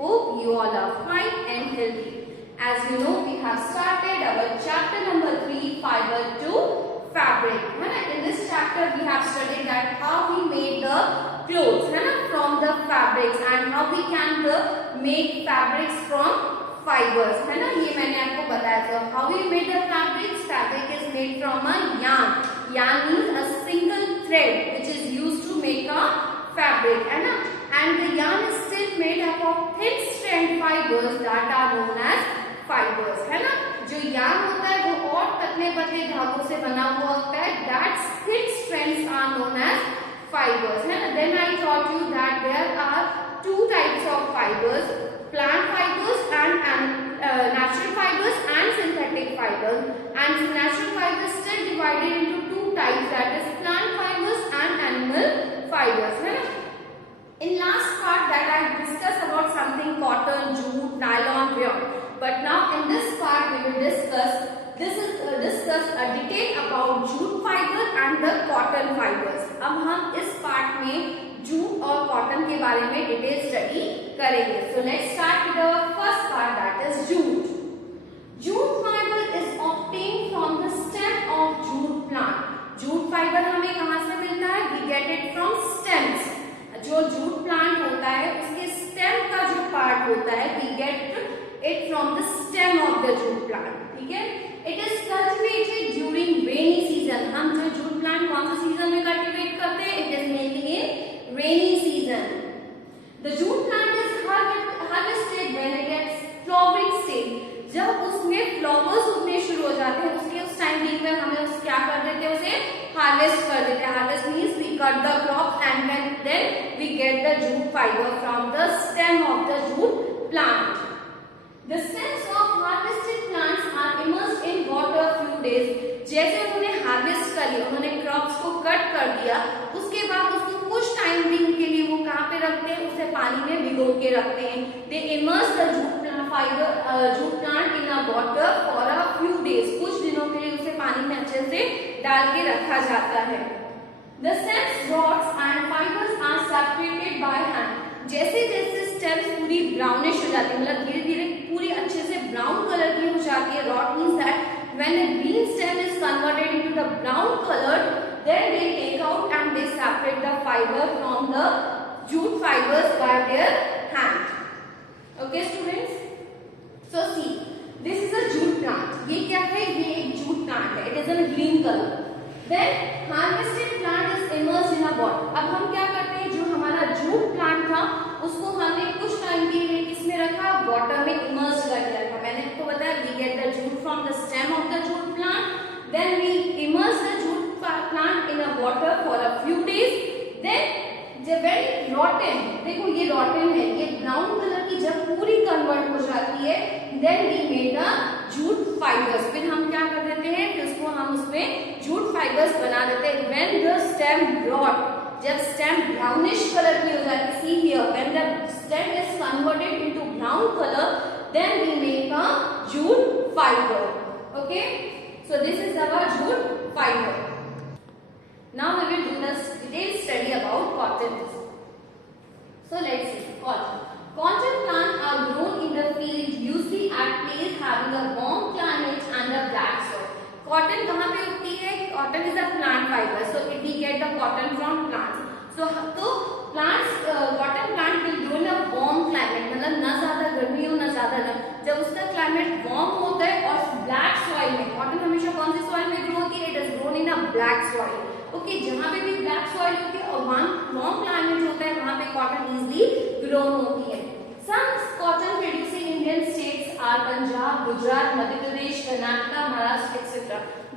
Hope you all are fine and healthy. As you know, we have started our chapter number 3, fiber to fabric. In this chapter, we have studied that how we made the clothes from the fabrics and how we can make fabrics from fibers. ये मैंने आपको बताया था. How we made the fabrics? Fabric is made from a yarn. Yarn means a single thread which is used to make a fabric, and the yarn is still made up of thin strand fibers that are known as fibers. जो yarn होता है वो और पतले पतले धागों से बना हुआ होता है. That thin strands are known as fibers. Then I taught you that there are two types of fibers: plant fibers and natural fibers and synthetic fibers. And natural fibers still divided into two types, that is plant fibers and animal fibers. In last part that I discussed about something cotton, jute, nylon, rayon. But now in this part we will discuss a detail about jute fiber and the cotton fibers. अब हम इस पार्ट में जूट और कॉटन के बारे में detail study करेंगे. So let's start with the first part, that is jute. Jute fiber is obtained from the stem of jute plant. Jute fibre हमें कहाँ से मिलता है? We get it from stems. जो जूट प्लांट होता है उसके स्टेम का जो पार्ट होता है, we get it from the stem of the jute plant. ठीक है? It is cultivated during rainy season. हम जो जूट प्लांट कौन से सीजन में कल्टीवेट करते हैं? It is mainly in rainy season. The jute plant is harvested when it gets flowering stage. जब उसमें फ्लावर्स उगने शुरू हो जाते हैं उसके उस टाइम में हमें उस क्या कर देते हैं, उसे हार्वेस्ट कर देते हैं. Harvest means we cut the crop and then we get the jute fibre from the stem of the jute plant. The stems of harvested plants are immersed in water few days. जैसे उन्होंने हार्वेस्ट कर लिया, उन्होंने क्रॉप्स को कट कर दिया, उसके बाद उसको कुछ टाइम दिन के लिए वो कहाँ पे रखते हैं? उसे पानी में भिगो के रखते हैं. They immerse the jute plant in a water for a few days. कुछ दिनों के लिए उसे पानी में अच्छे से डाल के रखा जाता है. The stems, rods and fibers are separated by hand. जैसे जैसे स्टेम्स पूरी ब्राउनिश हो जाती है, मतलब धीरे धीरे पूरी अच्छे से ब्राउन कलर की हो जाती है. Rod means that when a green stem is converted into the brown color, then they take out and they separate the fiber from the jute fibers by their hand. Okay students? So see, this is a jute plant. ये क्या है? ये एक jute plant है. It is in green color. Then harvested plant is immersed in a water. अब हम क्या करते हैं? जो हमारा jute plant था उसको हमने कुछ टाइम के लिए किसमें रखा? वाटर में इमर्ज कर दिया था. मैंने आपको बताया we get the jute from the stem of the jute plant. Then we immerse the jute plant in a water for a few days. Then जब very rotten, देखो ये rotten है, ये ब्राउन कलर की जब पूरी कन्वर्ट हो जाती है, then we made the jute fibers. फिर हम क्या कर देते हैं? फिर उसको हम उसमें jute fibers बना देते हैं. When the stem rot, जब stem brownish color की हो जाती है, see here, when the stem is converted into brown color, then we make a jute fiber. Okay, so this is our jute fiber. Now we will do the detailed study about cotton. So let's see, cotton. Cotton plants are grown in the field, usually at place having a warm climate and a black soil. Cotton कहाँ पे उगती है? Cotton is a plant fiber, so we get the cotton from plants. So plants, cotton plant will grow in a warm climate, मतलब न ज़्यादा गर्मी हो न ज़्यादा न. जब उसका climate warm होता है और black soil में, cotton हमेशा कौन सी soil में grow होती है? It is grown in a black soil. Okay, जहाँ पे भी black soil होती है और warm climate होता है वहाँ पे cotton easily grown होती है. Some cotton producing Indian states are Punjab, Gujarat, Madhya Pradesh, Karnataka, Maharashtra, etc.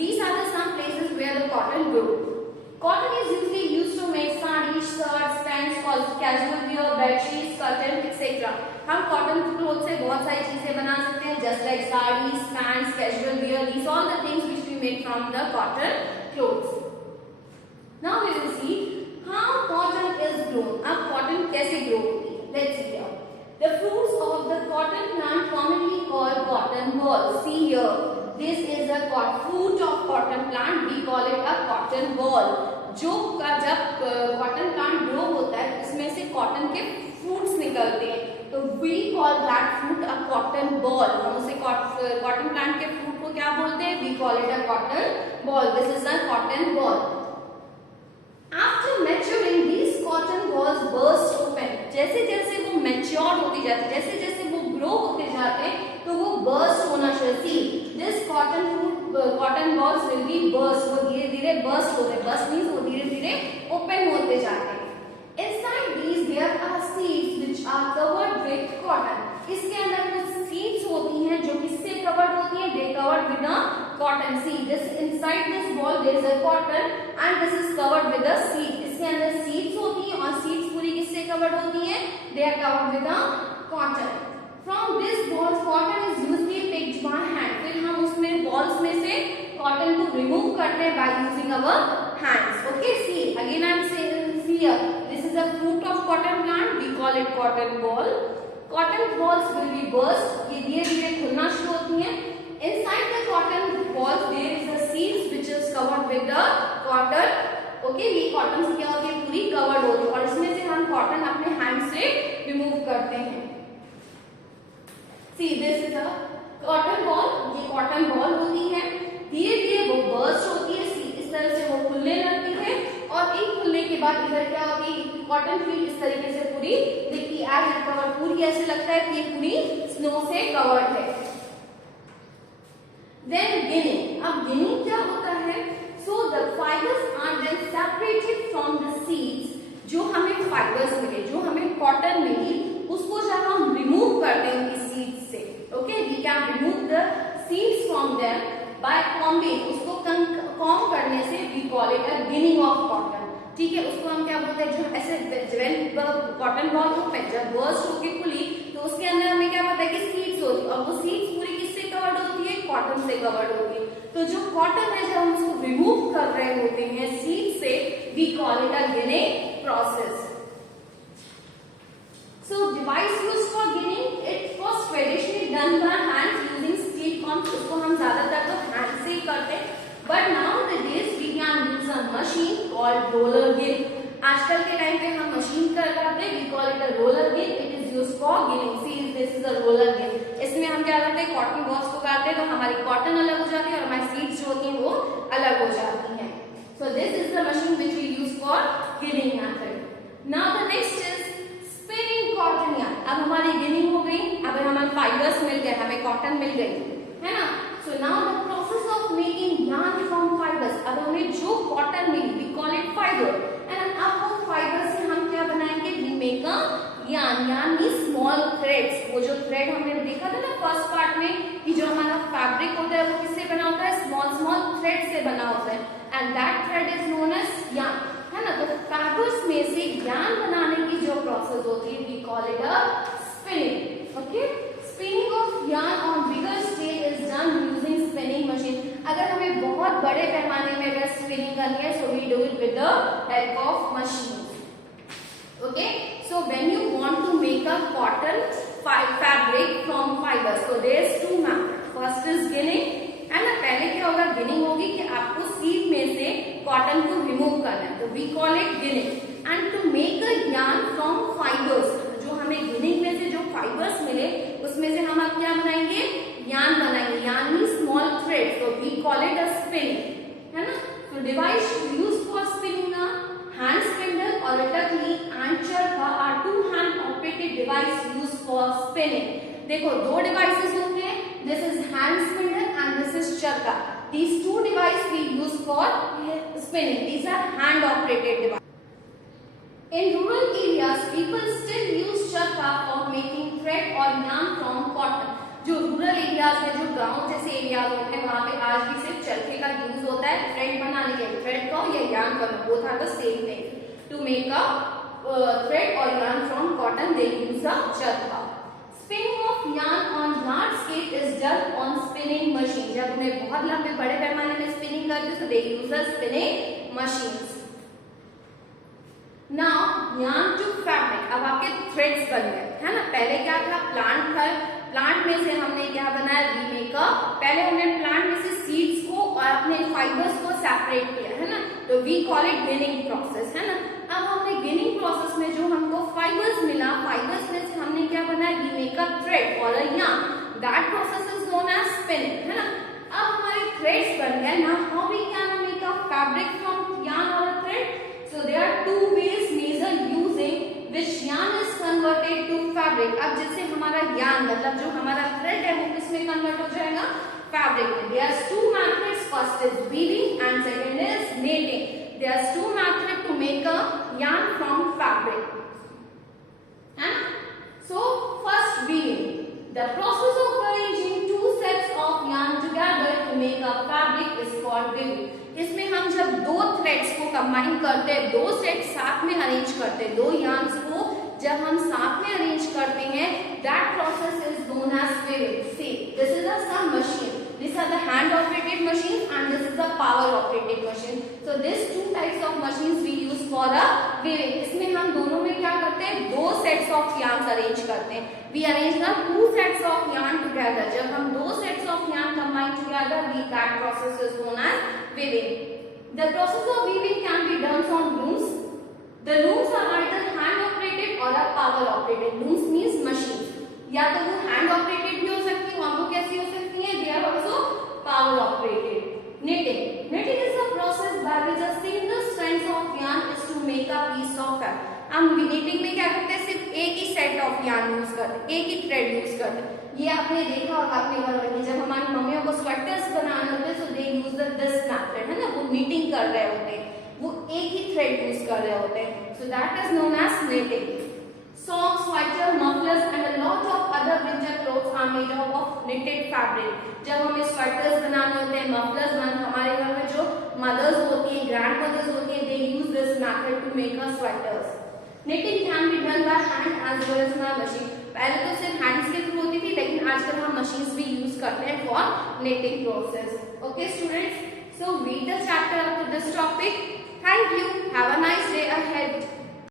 These are the some places where the cotton grows. Cotton is usually used to make sarees, shirts, pants, casual wear, bed sheets, curtains, etc. हम cotton clothes से बहुत सारी चीजें बना सकते हैं, just like sarees, pants, casual wear. These all the things which we make from the cotton clothes. Now we will see how cotton is grown. अब cotton कैसे grow होती है? Let's see here. The fruits of the cotton plant commonly called cotton ball. See here. This is the fruit of cotton plant. We call it a cotton ball. जो जब cotton plant grow होता है इसमें से cotton के fruits निकलते हैं, तो we कॉटन बॉल, हम उसे कॉटन प्लांट के फ्रूट को क्या बोलते हैं? We call it a cotton ball. This is a cotton ball. After maturing, these cotton balls burst open. जैसे जैसे वो मैच्योर होती जाती है, जैसे जैसे वो ग्रो होते जाते हैं, तो वो बर्स्ट होना शुरू. See this cotton balls will be burst. वो धीरे धीरे बर्स्ट होते हैं. बर्स्ट मीन्स वो धीरे धीरे ओपन होते जाते हैं. Inside these there are seeds which are covered with cotton. इसके अंदर कुछ सीड्स होती हैं जो किससे कवर्ड होती हैं? They covered with a cotton seed. This inside this ball there is a cotton and this is covered with a seed. इसके अंदर सीड्स होती हैं और सीड्स पूरी किससे कवर्ड होती हैं? They are covered with a cotton. From this balls cotton is usually picked by hand. फिर हम उसमें balls में से cotton को remove करते हैं by using our hands. Okay, see again I am saying here. This is a fruit of cotton plant. We call it cotton ball. Cotton balls will be burst. ये धीरे धीरे खुलना शुरू होती हैं. Inside the cotton balls there is a seeds which is covered with the cotton. Okay, ये cotton से क्या होती है? पूरी covered होती है और इसमें से हम cotton अपने hand से remove करते हैं. See this is a cotton ball. ये cotton ball होती है. धीरे धीरे वो burst होती है. इस तरह से वो खुलने लगती है और एक खुलने के बाद इधर क्या होती है? कॉटन फील्ड इस तरीके से पूरी दिखती है. एज इट कवर्ड, पूरी ऐसे लगता है कि ये पूरी स्नो से कवर्ड है. Then ginning. अब गिनिंग क्या होता है? So the fibres are then separated from the seeds. जो हमें फाइबर्स मिले, जो हमें कॉटन मिली, उसको जब हम रिमूव करते हैं उनकी सीड्स से, okay, we can remove the seeds from them by combing. उसको कॉम्ब करने से we call it a ginning of cotton. ठीक है, उसको हम क्या बोलते हैं? जो ऐसे कॉटन बॉल जब बर्स्ट होके खुली तो उसके अंदर हमें क्या पता है कि सीड्स होती है और वो सीड्स पूरी किससे कवर्ड होती है? कॉटन से कवर्ड होती है. तो जो कॉटन है जब हम उसको रिमूव कर रहे होते हैं सीड से, we call it a ginning process. So device used for ginning, it was traditionally done by hands using steel pumps. इसको हम ज्यादातर तो hand से ही करते हैं. But nowadays we can use a machine called roller गिन. आजकल के टाइम पे हम मशीन का लगाते हैं. We call it a roller गिन. It is used for ginning. See, this is a roller गिन. इसमें हम क्या करते हैं? कॉटन बॉल्स को काटते हैं तो हमारी कॉटन अलग हो जाती है और हमारी सीड्स जो होती हैं वो अलग हो जाती हैं. So this is the machine which we use for ginning method. Now the next is spinning cotton yarn. अब हमारी गिनिंग हो गई. अब हमें फाइबर्स मिल गए, हमें कॉटन मिल गई, है ना. So now the process of making yarn from fibres. अब हमें जो कॉटन मिली, we call it fibre. And अब वो फाइबर से हम क्या बनाएंगे? We make a yarn. yarn means small threads. वो जो थ्रेड हमने देखा था ना फर्स्ट पार्ट में कि जो हमारा फैब्रिक होता है वो किससे बना होता है? स्मॉल स्मॉल थ्रेड से बना होता है. And that thread is known as yarn, है ना. तो फैब्रिक्स में से yarn बनाने की जो प्रोसेस होती है, we call it a spinning. Okay, spinning of yarn on bigger scale is done using spinning machine. अगर हमें बहुत बड़े पैमाने में अगर स्पिनिंग करनी है, so we do it with the help of machine. Okay, so when you want to make a cotton fabric from fibre, so there is two method. First is ginning, है ना. पहले क्या होगा? गिनिंग होगी कि आपको सीड में से कॉटन को रिमूव करना है, तो we call it ginning. And to make a yarn from fibres, जो हमें गिनिंग में से जो फाइबर्स मिले उसमें से हम अब क्या बनाएंगे? yarn बनाएंगे. yarn मींस स्मॉल थ्रेड, तो we call it a spinning, है ना. तो device used for spinning a hand spindle or a tuckney and charka are two hand operated device used for spinning. देखो दो डिवाइसेस होते हैं. This is hand spindle and this is charka. These two devices we use for spinning. These are hand operated devices. In rural areas, people still use charka for making thread or yarn from cotton. जो rural areas में, जो गांव जैसे एरियाज होते हैं, वहां पे आज भी सिर्फ चरखे का यूज होता है थ्रेड बनाने के लिए. थ्रेड का या yarn का, both are the same thing. To make a thread और yarn from cotton they use a charkha. Spinning of yarn on large scale is done on spinning machine. जब उन्हें बहुत लंबे बड़े पैमाने में स्पिनिंग करते हैं तो they use a spinning machines. Now yarn to fabric. अब आपके थ्रेड्स बन गए, है ना. पहले क्या था? प्लांट था. प्लांट में से हमने क्या बनाया? We make a. पहले हमने प्लांट में से सीड्स को और अपने फाइबर्स को सेपरेट किया, है ना. तो we call it ginning process, है ना. अब हमने गिनिंग प्रोसेस में जो हमको फाइबर्स मिला, फाइबर्स में से हमने क्या बनाया? वी मेक अ थ्रेड और अ yarn. yarn, मतलब जो हमारा thread है वो किसमें कन्वर्ट हो जाएगा, fabric में. There are two methods. First is weaving and second is knitting. There are two methods to make a yarn from fabric. And so first weaving. The process of arranging two sets of yarn together to make a fabric is called weaving. इसमें हम जब दो थ्रेड्स को कंबाइन करते हैं, दो सेट साथ में अरेंज करते हैं, दो yarns को जब हम साथ में अरेंज करते हैं, that process is known as weaving. See, this is a some machine. These are the hand operated machines and this is the power operated machine. So these two types of machines we use for a weaving. इसमें हम दोनों में क्या करते हैं, दो sets of yarns arrange करते हैं. We arrange the two sets of yarn together. जब हम दो sets of yarn combine together, that process is known as weaving. The process of weaving can be done on looms. The looms are either hand operated or a power operated. Looms means machines. या तो वो hand operated भी हो सकती है, वो कैसी हो सकती है, they are also power operated. Knitting. Knitting is a process by which a single strand of yarn is to make a piece of fabric. हम knitting में क्या करते हैं, सिर्फ एक ही सेट ऑफ yarn यूज करते हैं, एक ही थ्रेड यूज करते हैं. ये आपने देखा होगा अपने घर में, जब हमारी मम्मियों को स्वेटर्स बनाने होते हैं, so they use this method, है ना, वो knitting कर रहे होते हैं, वो एक ही थ्रेड यूज कर रहे होते हैं. So that is known as knitting. Socks, sweater, mufflers and a lot of other winter clothes are made up of knitted fabric. जब हमें स्वेटर्स बनाने होते हैं, मफलर्स बनाने, हमारे घर में जो मदर्स होती हैं, ग्रैंड मदर्स होती हैं, they use this method to make a sweaters. Knitting can be done by hand as well as by machine. पहले तो सिर्फ हैंड्स के थ्रू होती थी, लेकिन आजकल हम मशीन्स भी यूज करते हैं for knitting process. Okay students, so read the chapter up to this topic.